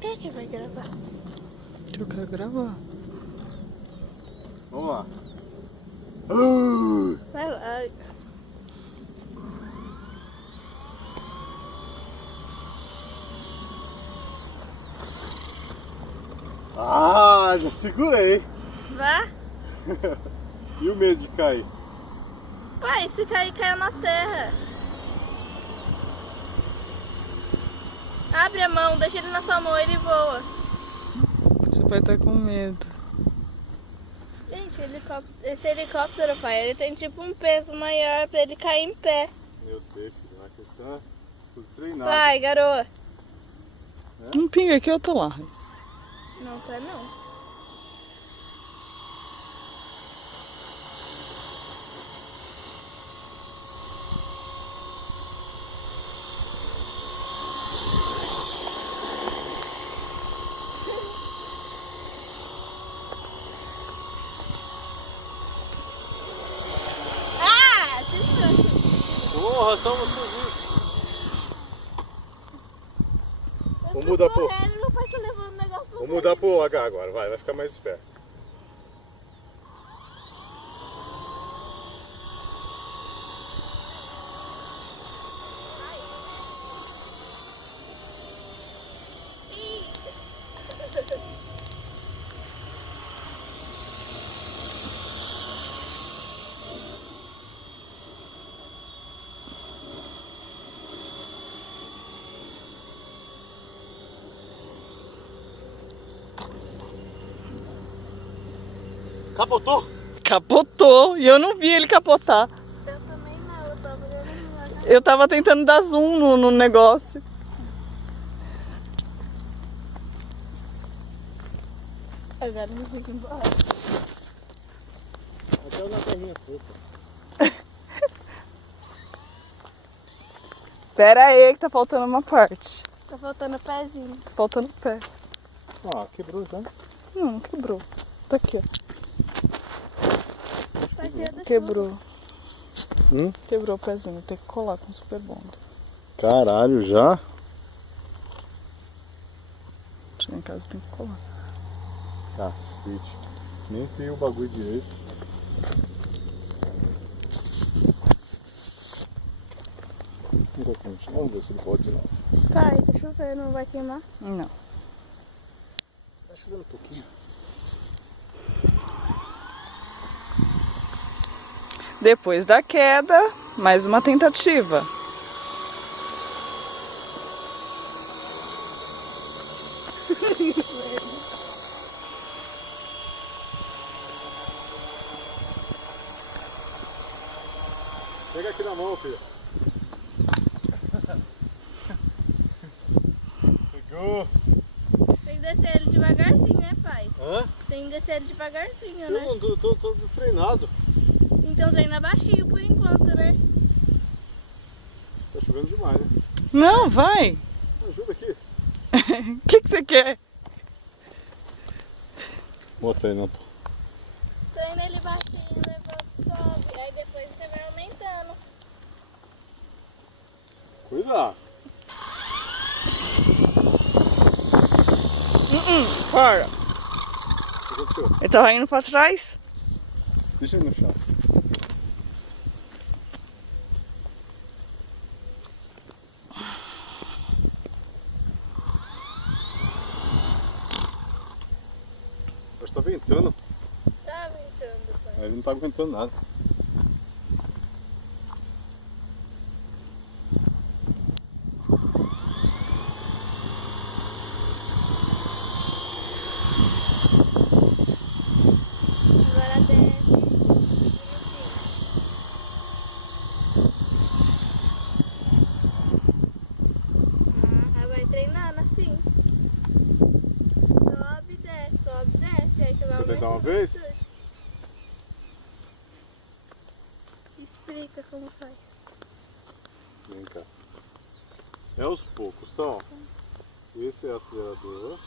Quem é que vai gravar? Eu quero gravar. Vamos lá. Vai lá. Ah, já segurei. Vá. E o medo de cair? Pai, se cair, caiu na terra. Abre a mão, deixa ele na sua mão, ele voa. Você vai estar com medo. Gente, esse helicóptero, pai, ele tem tipo um peso maior pra ele cair em pé. Eu sei, filho. A questão é tudo treinado. Vai, garoa. Um pinga aqui, outro lá. Não quer não. Ah, Porra, só você viu. Vamos mudar pro... Meu pai tá levando o negócio pro Vamos mudar pro H agora, vai ficar mais esperto. Capotou? Capotou. E eu não vi ele capotar. Eu também não, eu tava olhando. Eu tava tentando dar zoom no negócio. Agora não sei que embora. Até na terrinha fofa. Pera aí que tá faltando uma parte. Tá faltando o pezinho. Tá faltando o pé. Ah, quebrou já. Não quebrou. Tá aqui, ó. Tadinha da Quebrou. Hum? Quebrou o pezinho. Tem que colar com super bond. Caralho, já? Chega em casa tem que colar. Cacete. Nem tem o bagulho direito. Vamos ver se ele pode de novo. Pai, tá chovendo, não vai queimar? Não. Tá chovendo um pouquinho. Depois da queda, mais uma tentativa. Pega aqui na mão, filho. Pegou. Tem que descer ele devagarzinho, né, pai? Hã? Tem que descer ele devagarzinho, Eu né? não tô destreinado. Então treina baixinho por enquanto, né? Tá chovendo demais, né? Não, vai. Me ajuda aqui. O que você quer? Bota aí, não. Treina ele baixinho, levanta, sobe. Aí depois você vai aumentando. Cuidado. Para. O que aconteceu? Ele tava indo pra trás. Deixa ele no chão. Acho que tá ventando. Tá aumentando, pai. Ele não tá aguentando nada. Agora desce. Aí vai treinando assim. Sobe, desce, sobe, desce. Aí você vai Vou tentar uma aumentando vez? bastante. Explica como faz. Vem cá. É aos poucos, tá? Ó. Esse é o acelerador.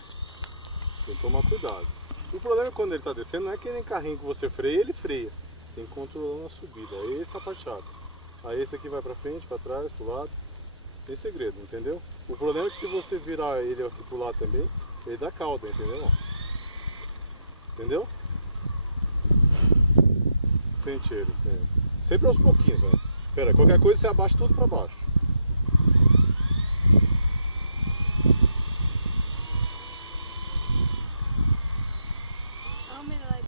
Tem que tomar cuidado. O problema é quando ele tá descendo, não é que nem carrinho que você freia, ele freia. Tem que controlar a subida. Aí essa é a parte chata. Aí esse aqui vai pra frente, pra trás, pro lado. Tem segredo, entendeu? O problema é que se você virar ele aqui pro lado também, ele dá cauda, entendeu? Entendeu? Sente ele. Sempre aos pouquinhos, velho. Pera, qualquer coisa você abaixa tudo pra baixo.